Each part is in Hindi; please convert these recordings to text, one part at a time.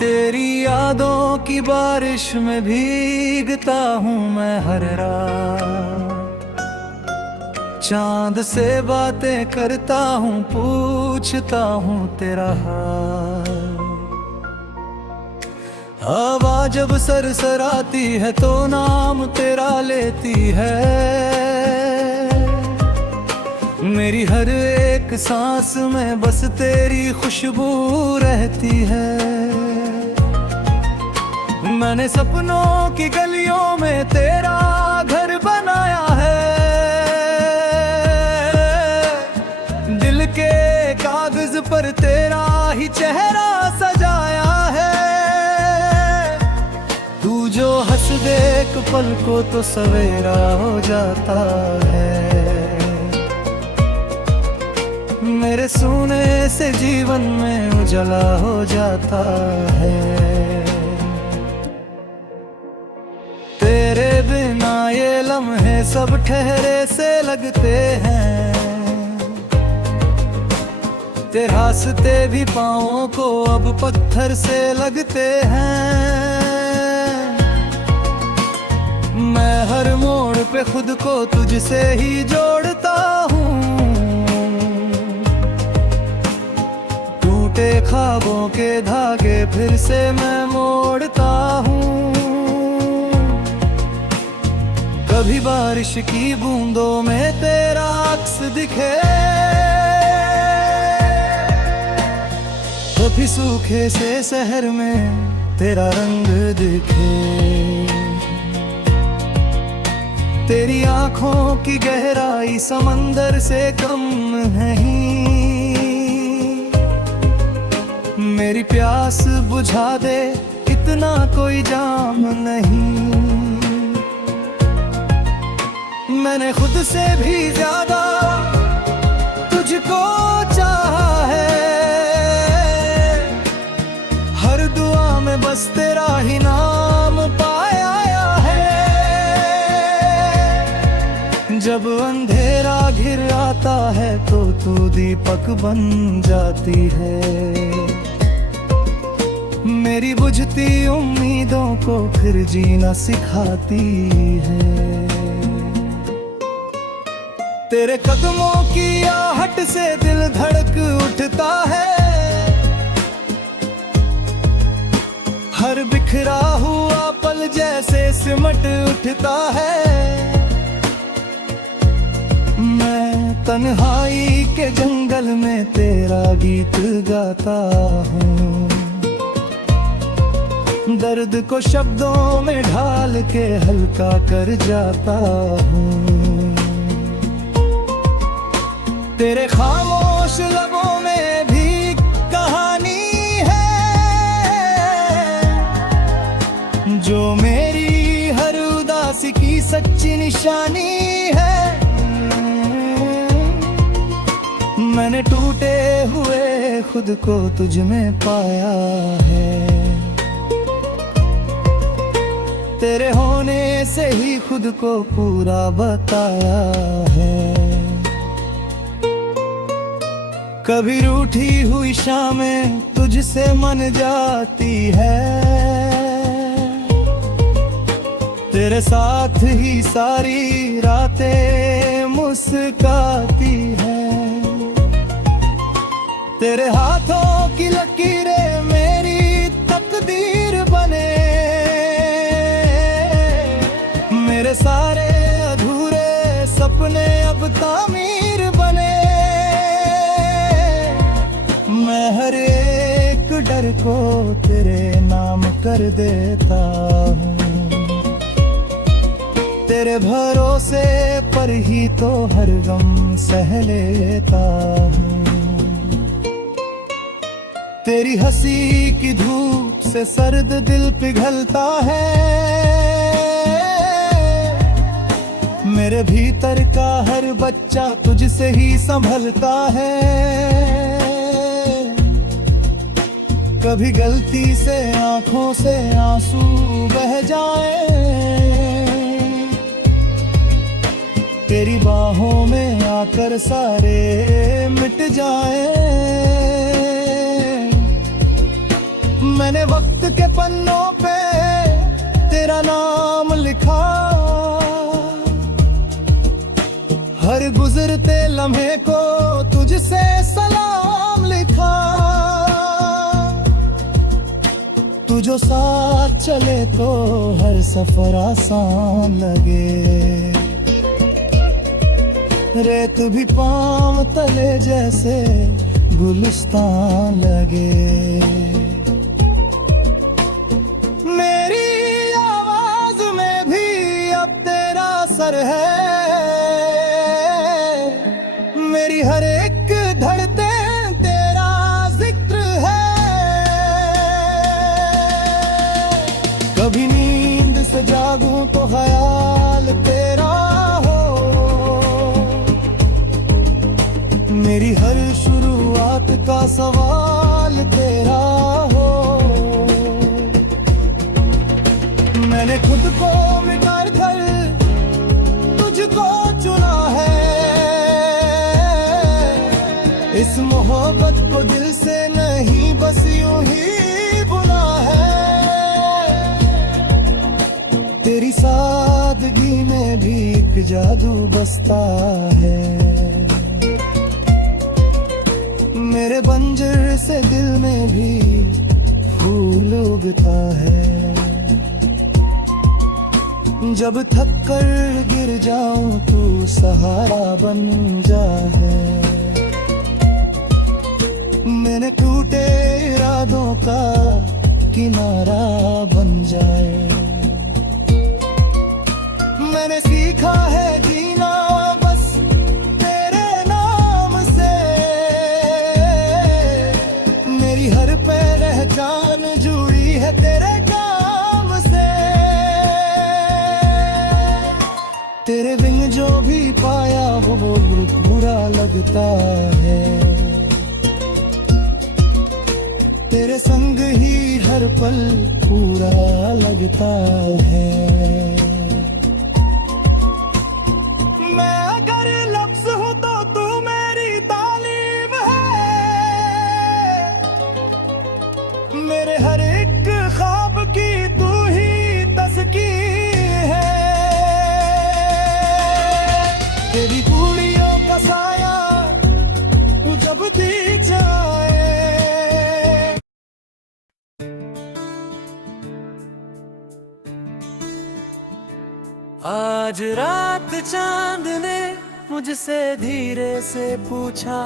तेरी यादों की बारिश में भीगता हूँ मैं हर रात। चांद से बातें करता हूँ, पूछता हूँ तेरा हाल। हवा जब सरसराती है तो नाम तेरा लेती है। मेरी हर एक सांस में बस तेरी खुशबू रहती है। मैंने सपनों की गलियों में तेरा घर बनाया है। दिल के कागज पर तेरा ही चेहरा सजाया है। तू जो हंस दे एक पल को तो सवेरा हो जाता है। मेरे सोने से जीवन में उजाला हो जाता है। तेरे बिना ये लम्हे सब ठहरे से लगते हैं। तेरे रास्ते भी पाँवों को अब पत्थर से लगते हैं। मैं हर मोड़ पे खुद को तुझसे ही जोड़ता हूँ। टूटे ख्वाबों के धागे फिर से मैं मोड़ता हूँ। कभी बारिश की बूंदों में तेरा अक्स दिखे, कभी सूखे से शहर में तेरा रंग दिखे। तेरी आंखों की गहराई समंदर से कम नहीं। मेरी प्यास बुझा दे इतना कोई जाम नहीं। मैंने खुद से भी ज्यादा तुझको चाहा है। हर दुआ में बस तेरा ही नाम पाया है। जब अंधेरा घिर आता है तो तू दीपक बन जाती है। मेरी बुझती उम्मीदों को फिर जीना सिखाती है। तेरे कदमों की आहट से दिल धड़क उठता है। हर बिखरा हुआ पल जैसे सिमट उठता है। मैं तन्हाई के जंगल में तेरा गीत गाता हूँ। दर्द को शब्दों में ढाल के हल्का कर जाता हूँ। तेरे खामोश लबों में भी कहानी है, जो मेरी हर उदासी की सच्ची निशानी है। मैंने टूटे हुए खुद को तुझ में पाया है। तेरे होने से ही खुद को पूरा बताया है। कभी रूठी हुई शामें तुझसे मन जाती है। तेरे साथ ही सारी रातें मुस्काती है। तेरे हाथों की लकीरें मेरी तकदीर बने। मेरे सारे अधूरे सपने अब तामीर बने। मैं हर एक डर को तेरे नाम कर देता हूँ। तेरे भरोसे पर ही तो हर गम सह लेता हूँ। तेरी हंसी की धूप से सर्द दिल पिघलता है। मेरे भीतर का हर बच्चा तुझसे ही संभलता है। कभी गलती से आंखों से आंसू बह जाए। तेरी बाहों में आकर सारे मिट जाए। मैं मैंने वक्त के पन्नों पे तेरा नाम लिखा, हर गुजरते लम्हे को तुझसे सलाम लिखा। तू जो साथ चले तो हर सफर आसान लगे, रेत भी पांव तले जैसे गुलिस्तान लगे। मेरी आवाज में भी अब तेरा असर है, मेरी हर एक धड़कन तेरा जिक्र है। कभी नींद से जागूं तो ख्याल तेरा हो, मेरी हर शुरुआत का सवाल तेरा हो। मैंने खुद को मिटा कर तुझको चुना है, इस मोहब्बत को दिल से नहीं बस यूं ही बुना है। तेरी सादगी में भी एक जादू बसता है, मेरे बंजर से दिल में भी फूल उगता है। जब थक कर गिर जाऊं तू सहारा बन जा है, मैंने टूटे इरादों का किनारा बन जाए। मैंने सीखा है जीना बस तेरे नाम से, मेरी हर पहचान जुड़ी है तेरे काम से। तेरे बिन जो भी पाया वो बुरा लगता है, तेरे संग ही हर पल पूरा लगता है। मैं अगर लफ्ज़ हूँ तो तू मेरी तालीम है, मेरे हर एक ख्वाब की तू ही तस्कीर है। तेरी पूरियों का साया तू जब दिख जाए, आज रात चांद ने मुझसे धीरे से पूछा,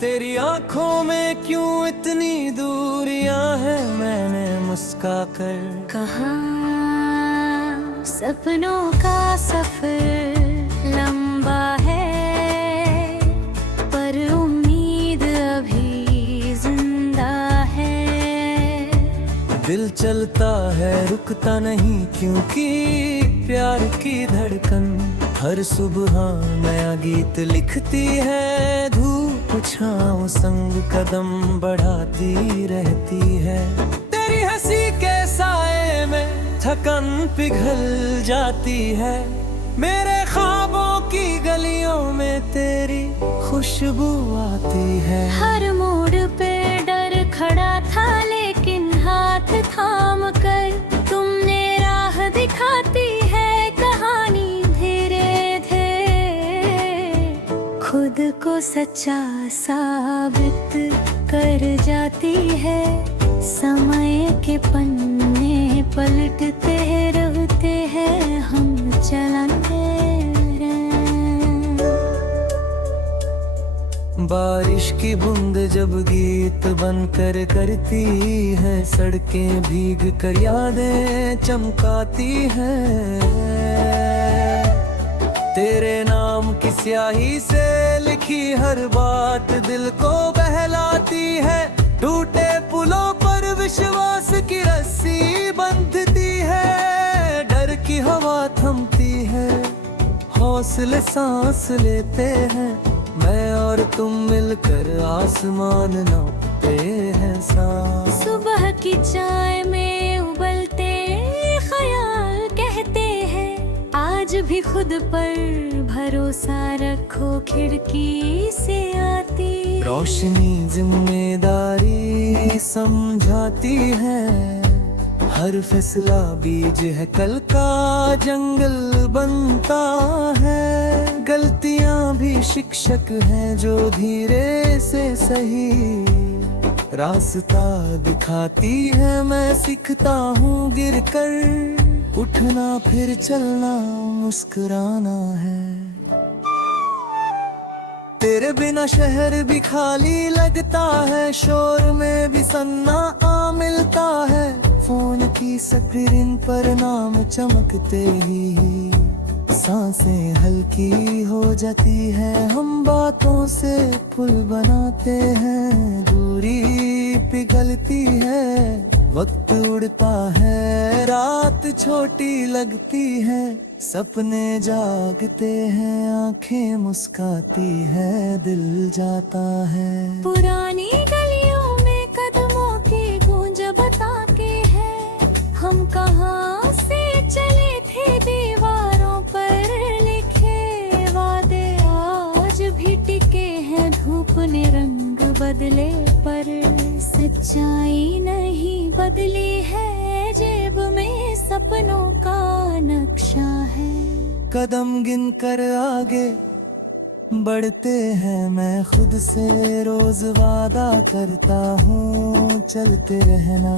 तेरी आंखों में क्यों इतनी दूरियां हैं। मैंने मुस्का कर कहा सपनों का सफर लंबा है, पर उम्मीद अभी जिंदा है। दिल चलता है रुकता नहीं, क्योंकि प्यार की धड़कन हर सुबह नया गीत लिखती है। धूप छाँव संग कदम बढ़ाती रहती है, तेरी हंसी के साए में थकन पिघल जाती है। मेरे ख्वाबों की गलियों में तेरी खुशबू आती है। हर मोड़ पे डर खड़ा था, लेकिन हाथ थाम कर तुमने राह दिखाती है। कहानी धीरे धीरे खुद को सच्चा साबित कर जाती है। समय के पन्ने पलटते रहते हैं, हम चलते बारिश की बूंद जब गीत बनकर करती है, सड़कें भीग कर यादें चमकाती हैं। तेरे नाम की स्याही से लिखी हर बात दिल को बहलाती है। टूटे पुलों पर विश्वास की रस्सी बंधती है, डर की हवा थमती है, हौसले सांस लेते हैं। मैं और तुम मिलकर आसमान नापते हैं सांस। सुबह की चाय में उबलते ख्याल कहते हैं, आज भी खुद पर भरोसा रखो, खिड़की से आती रोशनी जिम्मेदारी समझाती है, हर फैसला बीज है कल का जंगल बनता है। गलतियां भी शिक्षक हैं जो धीरे से सही रास्ता दिखाती है। मैं सीखता हूँ गिर कर उठना, फिर चलना, मुस्कुराना है। तेरे बिना शहर भी खाली लगता है, शोर में भी सन्ना आ मिलता है। फोन की स्क्रीन पर नाम चमकते ही सांसें हल्की हो जाती है। हम बातों से पुल बनाते हैं, दूरी पिघलती है, वक्त उड़ता है, रात छोटी लगती है, सपने जागते हैं, आंखें मुस्काती है, दिल जाता है। पुरानी गलियों में कदमों की गूंज बताते हैं हम कहाँ से चले थे। दीवारों पर लिखे वादे आज भी टिके हैं। धूप ने रंग बदले पर सच्चाई नहीं बदली है। जेब में सपनों का नक्शा है। कदम गिन कर आगे बढ़ते हैं, मैं खुद से रोज वादा करता हूँ चलते रहना।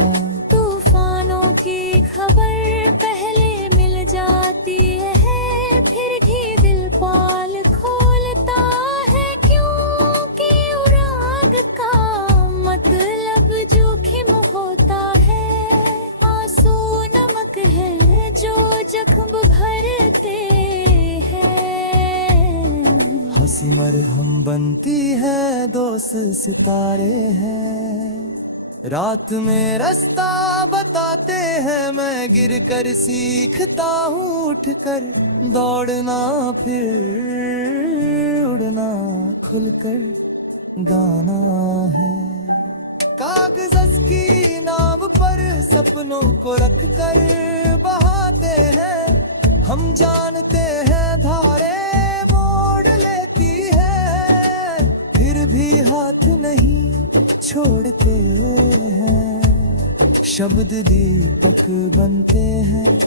तूफानों की खबर पहले मिल जाती है, फिर भी दिल पाल खोलता है। क्योंकि उड़ान का मतलब जोखिम होता है। आंसू नमक है जो जख्म भरते हैं। हंसी मरहम बनती है, दोस्त सितारे हैं। रात में रास्ता बताते हैं, मैं गिर कर सीखता हूँ उठ कर। दौड़ना फिर उड़ना, खुलकर गाना है। कागज़ की नाव पर सपनों को रख कर बहाते हैं। हम जानते हैं धारे मोड़ लेती है, फिर भी हाथ नहीं छोड़ते हैं। शब्द दीपक बनते हैं,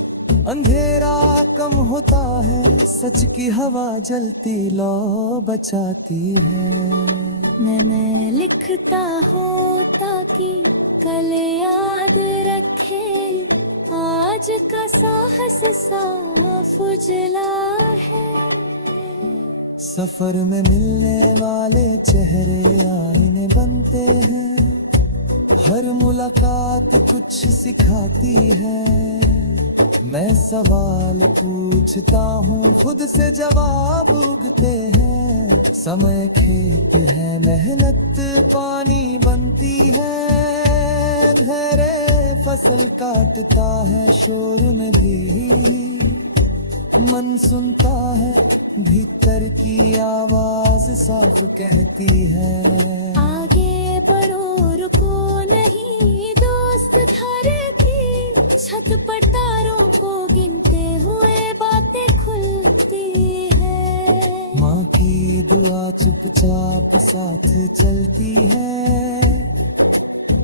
अंधेरा कम होता है, सच की हवा जलती लौ बचाती है। मैं लिखता हूँ ताकि कल याद रखे। आज का साहस साफ उजला है। सफर में मिलने वाले चेहरे आईने बनते हैं, हर मुलाकात कुछ सिखाती है। मैं सवाल पूछता हूँ, खुद से जवाब उगते हैं। समय खेत है, मेहनत पानी बनती है। धैर्य फसल काटता है, शोर में भी मन सुनता है। भीतर की आवाज साफ कहती है, आगे बढ़ो रुको नहीं, दोस्त धरती छत पर तारों को गिनते हुए बातें खुलती है। माँ की दुआ चुपचाप साथ चलती है।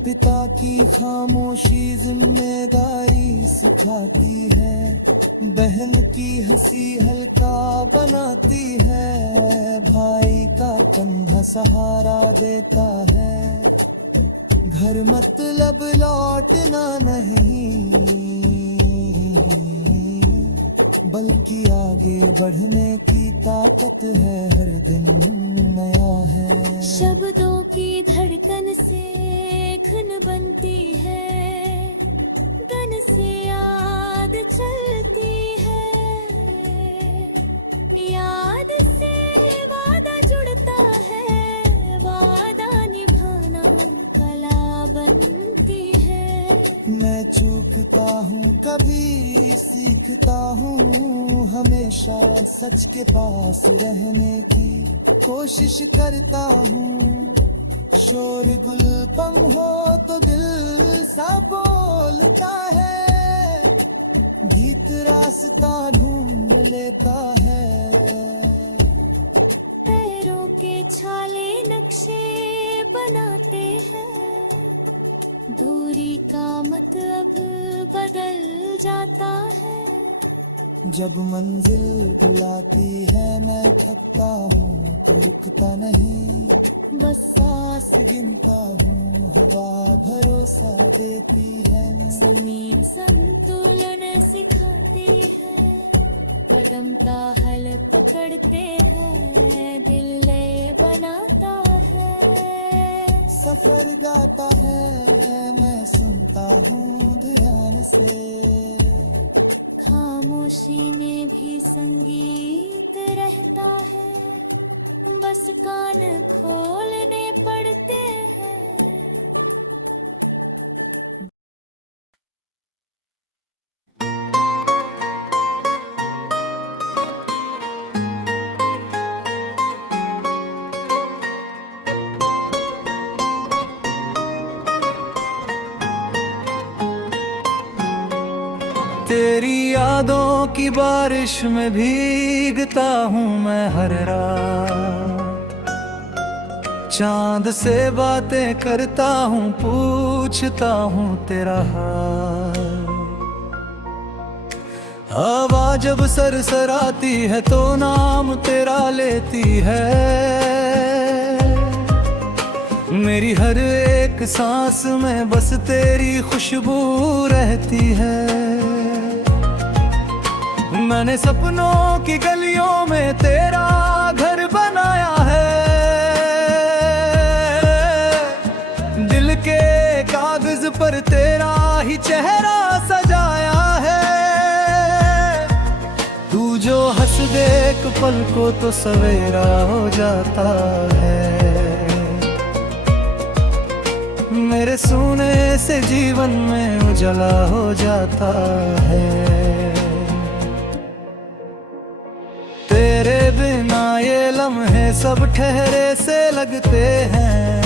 पिता की खामोशी जिम्मेदारी सिखाती है। बहन की हंसी हल्का बनाती है। भाई का कंधा सहारा देता है। घर मतलब लौटना नहीं, बल्कि आगे बढ़ने की ताकत है। हर दिन नया है। शब्दों की धड़कन से खन बनती है, गन से याद चलती है। याद से वादा जुड़ता है, वादा निभाना कला बनती है। मैं चूकता हूँ कभी सीखता हूँ, हमेशा सच के पास रहने की कोशिश करता हूँ। शोरगुल कम हो तो दिल सा बोलता है। गीत रास्ता ढूंढ लेता है। पैरों बादलों के छाले नक्शे बनाते हैं, दूरी का मतलब बदल जाता है। जब मंजिल बुलाती है मैं थकता हूँ तो रुकता नहीं, बस सांस गिनता हूँ हवा भरोसा देती है। जमीन संतुलन सिखाती है, कदम का हल पकड़ते हैं, दिल लय बनाता है। सफर गाता है मैं सुनता हूँ ध्यान से, खामोशी में भी संगीत रहता है, बस कान खोलने पड़ते हैं। तेरी यादों की बारिश में भीगता हूँ मैं हर रात, चांद से बातें करता हूँ पूछता हूँ तेरा हाल। हवा जब सरसराती है तो नाम तेरा लेती है, मेरी हर एक सांस में बस तेरी खुशबू रहती है। मैंने सपनों की गलियों में तेरा घर बनाया है, दिल के कागज पर तेरा ही चेहरा सजाया है। तू जो हंस दे एक पल को तो सवेरा हो जाता है, मेरे सोने से जीवन में उजाला हो जाता है। तेरे बिना ये लम्हे सब ठहरे से लगते हैं,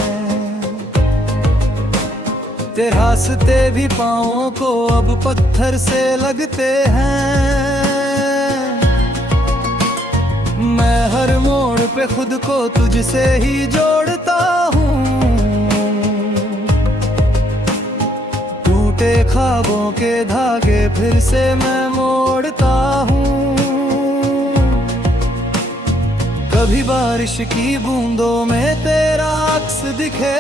तेरे रास्ते भी पाँवों को अब पत्थर से लगते हैं। मैं हर मोड़ पे खुद को तुझसे ही जोड़ता हूँ, टूटे ख्वाबों के धागे फिर से मैं मोड़ता हूँ। कभी बारिश की बूंदों में तेरा अक्स दिखे,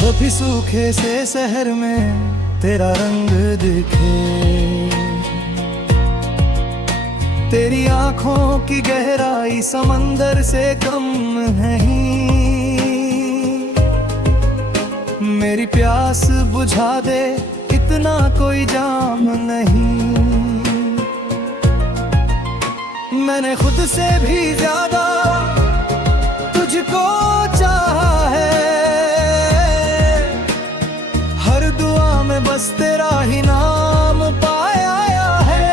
कभी सूखे से शहर में तेरा रंग दिखे। तेरी आंखों की गहराई समंदर से कम नहीं, मेरी प्यास बुझा दे इतना कोई जाम नहीं। मैंने खुद से भी ज्यादा तुझको चाहा है, हर दुआ में बस तेरा ही नाम पाया है।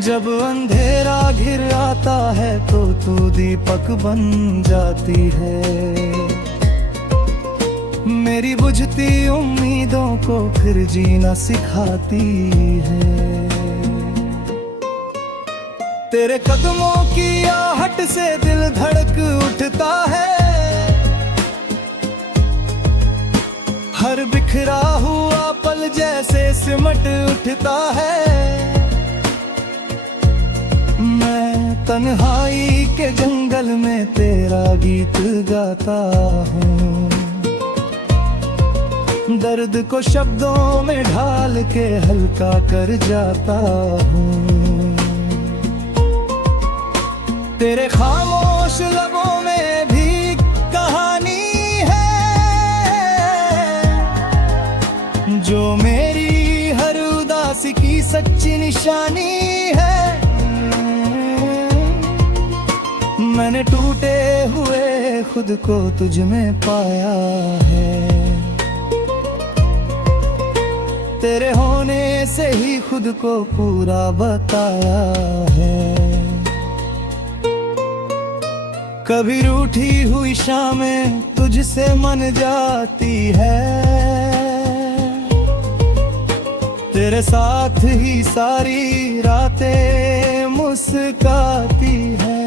जब अंधेरा घिर आता है तो तू दीपक बन जाती है, मेरी बुझती उम्मीदों को फिर जीना सिखाती है। तेरे कदमों की आहट से दिल धड़क उठता है, हर बिखरा हुआ पल जैसे सिमट उठता है। मैं तन्हाई के जंगल में तेरा गीत गाता हूँ, दर्द को शब्दों में ढाल के हल्का कर जाता हूँ। तेरे खामोश लबों में भी कहानी है, जो मेरी हर उदासी की सच्ची निशानी है। मैंने टूटे हुए खुद को तुझ में पाया है, तेरे होने से ही खुद को पूरा बताया है। कभी रूठी हुई शामें तुझसे मन जाती है, तेरे साथ ही सारी रातें मुस्काती है।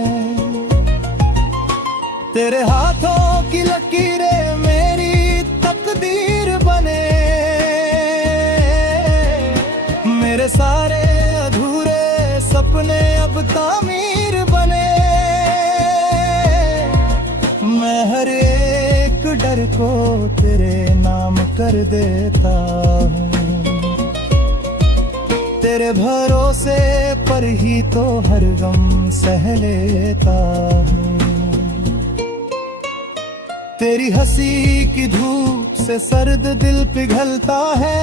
तेरे हाथों की लकीरें मेरी तकदीर बने। मेरे सारे अधूरे सपने अब तामीर बने। मैं हर एक डर को तेरे नाम कर देता हूँ। तेरे भरोसे पर ही तो हर गम सह लेता हूँ। तेरी हंसी की धूप से सर्द दिल पिघलता है।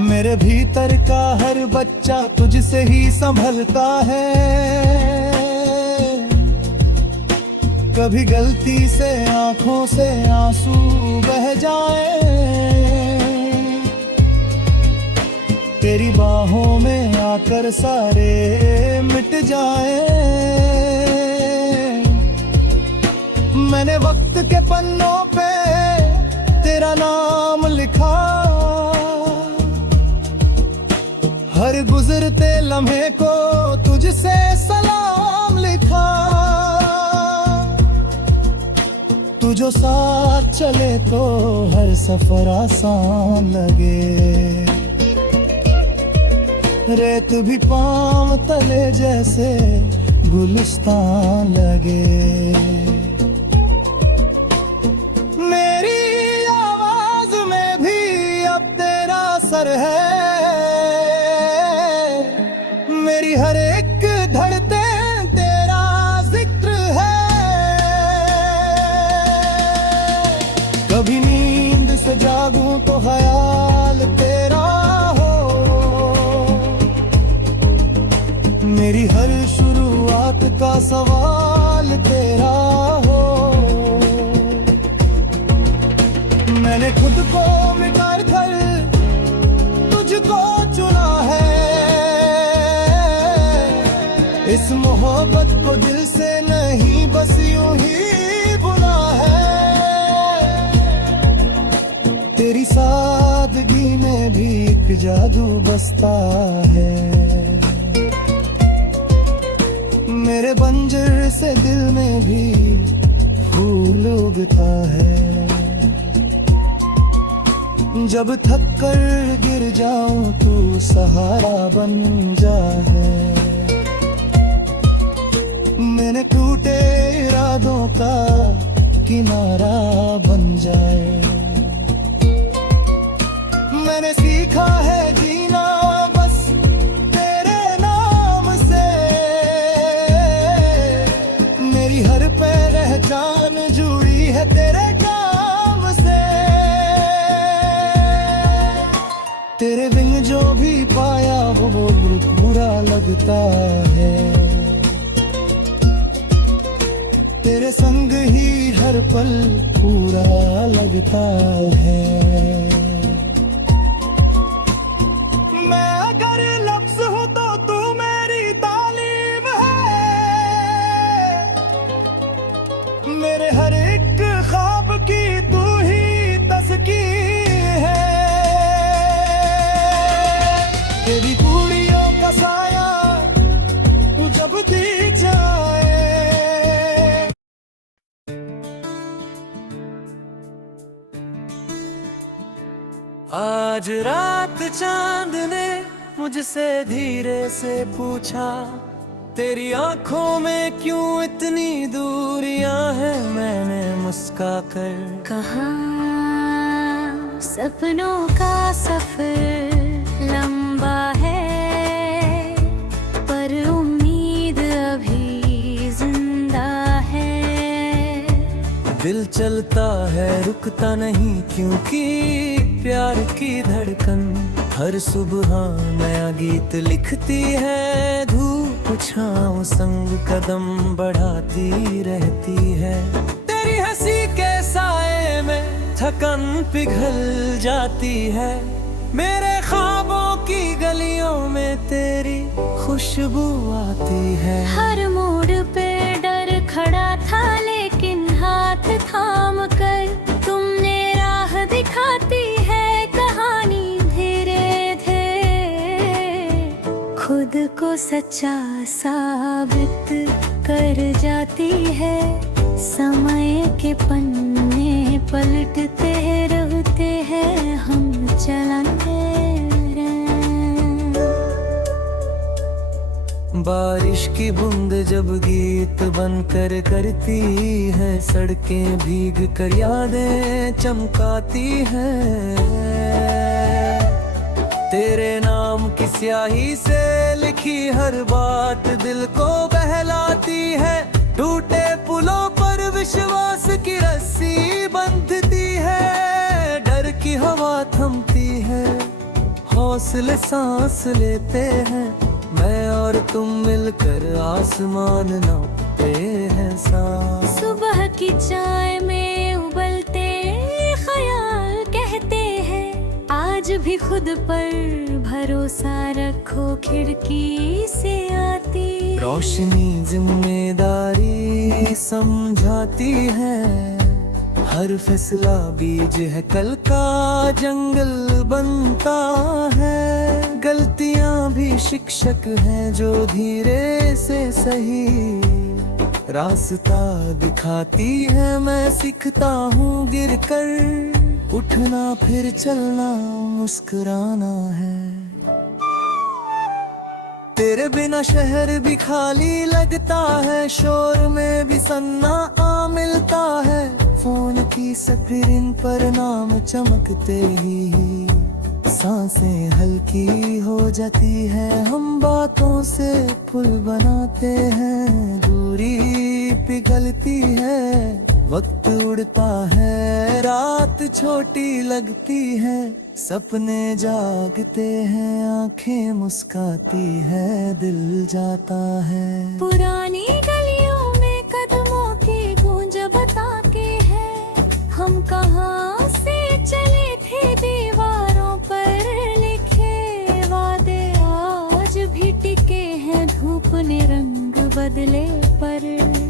मेरे भीतर का हर बच्चा तुझसे ही संभलता है। कभी गलती से आंखों से आंसू बह जाए, तेरी बाहों में आकर सारे मिट जाए। मैंने वक्त के पन्नों पे तेरा नाम लिखा। हर गुजरते लम्हे को तुझसे सलाम लिखा। तू जो साथ चले तो हर सफर आसान लगे। रेत भी पाँव तले जैसे गुलिस्तान लगे। मेरी आवाज में भी अब तेरा असर है। मेरी हर एक धड़कन तेरा जिक्र है। कभी नींद से जागूं तो ख्याल तेरा हो। मेरी हर शुरुआत का सवाल तेरा हो। मैंने खुद को मिटाकर तुझको चुना है। इस मोहब्बत को दिल से नहीं बस यूं ही बुना है। तेरी सादगी में भी एक जादू बसता है। मेरे बंजर से दिल में भी फूल उगता है। जब थक कर गिर जाऊं तू सहारा बन जाए। मैंने टूटे इरादों का किनारा बन जाए। मैंने सीखा है जीना बस तेरे नाम से। मेरी हर पहचान जुड़ी है तेरे काम से। तेरे बिन जो भी पाया वो बुरा लगता है। तेरे संग ही हर पल पूरा लगता है। मैं अगर लफ्ज़ हूँ तो तू मेरी तालीम है। मेरे हर एक ख्वाब की तू ही तस्कीर है। तेरी पूरियों का साया तू जब दिख जाए। आज रात चांद ने मुझसे धीरे से पूछा, तेरी आंखों में क्यों इतनी दूरियां हैं। मैंने मुस्का कर कहा सपनों का सफर लंबा है, पर उम्मीद अभी जिंदा है। दिल चलता है रुकता नहीं, क्योंकि प्यार की धड़कन हर सुबह नया गीत लिखती है। धूप छाँव संग कदम बढ़ाती रहती है। तेरी हंसी के साए में थकन पिघल जाती है। मेरे ख्वाबों की गलियों में तेरी खुशबू आती है। हर मोड़ पे डर खड़ा था, लेकिन हाथ थाम कर तुमने राह दिखाती है। सच्चा साबित कर जाती है। समय के पन्ने पलटते रहते हैं, हम चलते बारिश की बूंद जब गीत बनकर करती है, सड़कें भीग कर यादें चमकाती हैं। तेरे नाम की स्याही से लिखी हर बात दिल को बहलाती है। टूटे पुलों पर विश्वास की रस्सी बंधती है। डर की हवा थमती है, हौसले सांस लेते हैं। मैं और तुम मिलकर आसमान नापते हैं सांस। सुबह की चाय में उबलते ख्याल कहते हैं, आज भी खुद पर भरोसा रखो, खिड़की से आती रोशनी जिम्मेदारी समझाती है। हर फैसला बीज है, कल का जंगल बनता है। गलतियां भी शिक्षक हैं जो धीरे से सही रास्ता दिखाती है। मैं सीखता हूँ गिर कर उठना, फिर चलना, मुस्कुराना है। तेरे बिना शहर भी खाली लगता है, शोर में भी सन्ना आ मिलता है। फोन की स्क्रीन पर नाम चमकते ही सांसें हल्की हो जाती है। हम बातों से पुल बनाते हैं, दूरी पिघलती है। वक्त उड़ता है, रात छोटी लगती है। सपने जागते हैं, आंखें मुस्काती है, दिल जाता है। पुरानी गलियों में कदमों की गूंज बताते हैं, हम कहाँ से चले थे। दीवारों पर लिखे वादे आज भी टिके हैं। धूप ने रंग बदले पर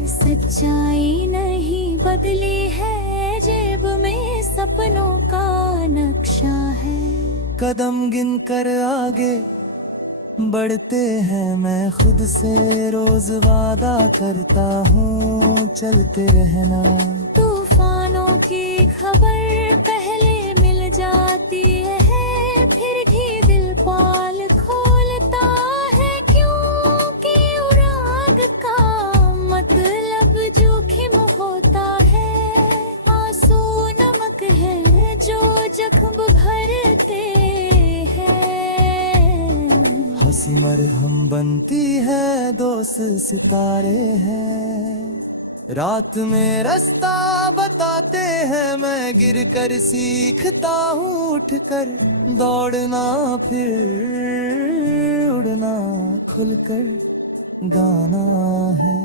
सच्चाई नहीं बदली है। जेब में सपनों का नक्शा है। कदम गिन कर आगे बढ़ते हैं, मैं खुद से रोज वादा करता हूँ चलते रहना। तूफानों की खबर पहले मिल जाती है, फिर भी दिल पाल खोलता है। क्योंकि उड़ान का मतलब जोखिम होता है। आंसू नमक है जो जख्म भरते हैं। हंसी मरहम बनती है, दोस्त सितारे हैं। रात में रास्ता बताते हैं, मैं गिर कर सीखता हूँ उठ कर। दौड़ना फिर उड़ना, खुलकर गाना है।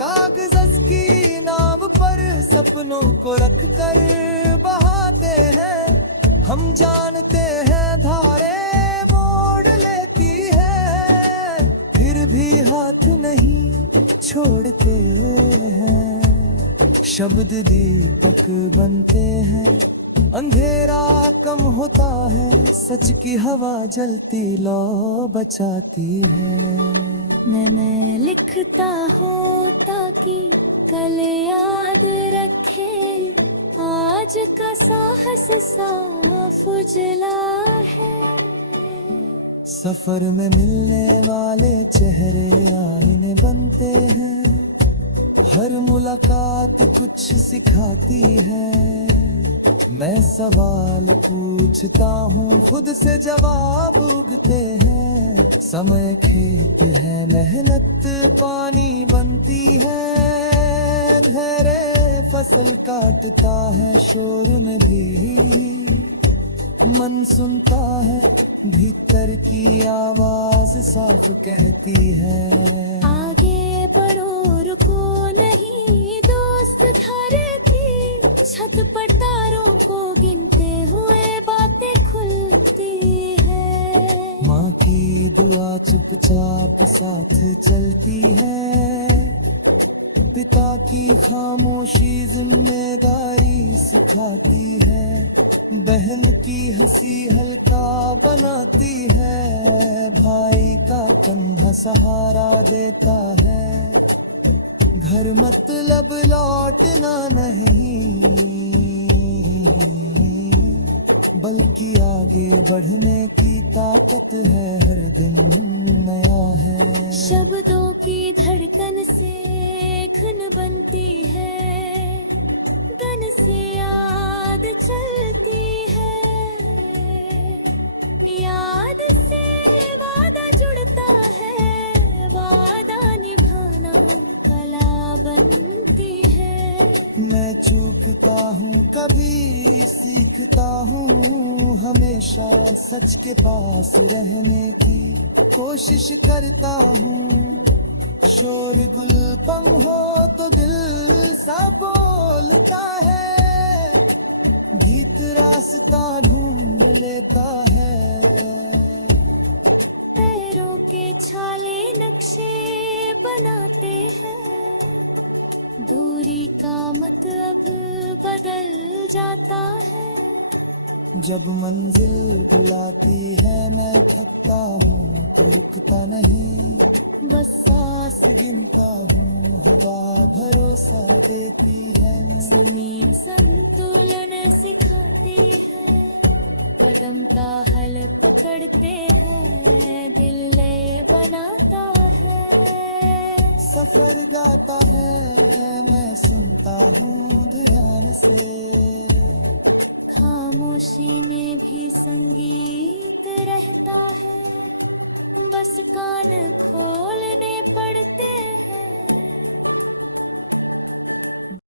कागज़ की नाव पर सपनों को रख कर बहाते हैं। हम जानते हैं धारें मोड़ लेती है, फिर भी हाथ नहीं छोड़ते हैं। शब्द दीपक बनते हैं, अंधेरा कम होता है। सच की हवा जलती लो बचाती है। मैं लिखता हूँ ताकि कल याद रखे, आज का साहस साफ उजला है। सफर में मिलने वाले चेहरे आईने बनते हैं। हर मुलाकात कुछ सिखाती है। मैं सवाल पूछता हूँ, खुद से जवाब उगते हैं। समय खेत है, मेहनत पानी बनती है। धैर्य फसल काटता है, शोर में भी मन सुनता है। भीतर की आवाज साफ कहती है, आगे बढ़ो रुको नहीं, दोस्त धरती छत पर तारों को गिनते हुए बातें खुलती है। माँ की दुआ चुपचाप साथ चलती है। पिता की खामोशी जिम्मेदारी सिखाती है, बहन की हंसी हल्का बनाती है, भाई का कंधा सहारा देता है। घर मतलब लौटना नहीं, बल्कि आगे बढ़ने की ताकत है, हर दिन नया है। शब्दों की धड़कन से धुन बनती है, गन से याद चलती है, याद से वादा जुड़ता है, वादा निभाना कला बनती है। मैं चूकता हूँ कभी सीखता हूँ, हमेशा सच के पास रहने की कोशिश करता हूँ। शोरगुल कम हो तो दिल सा बोलता है, गीत रास्ता ढूंढ लेता है। पैरों के छाले नक्शे बनाते हैं, दूरी का मतलब बदल जाता है। जब मंजिल बुलाती है मैं थकता हूँ तो रुकता नहीं, बस सांस गिनता हूँ, हवा भरोसा देती है। जमीन संतुलन सिखाती है, कदम का हल पकड़ते हैं, दिल लय बनाता है। सफर गाता है मैं सुनता हूँ ध्यान से, खामोशी में भी संगीत रहता है, बस कान खोलने पड़ते हैं।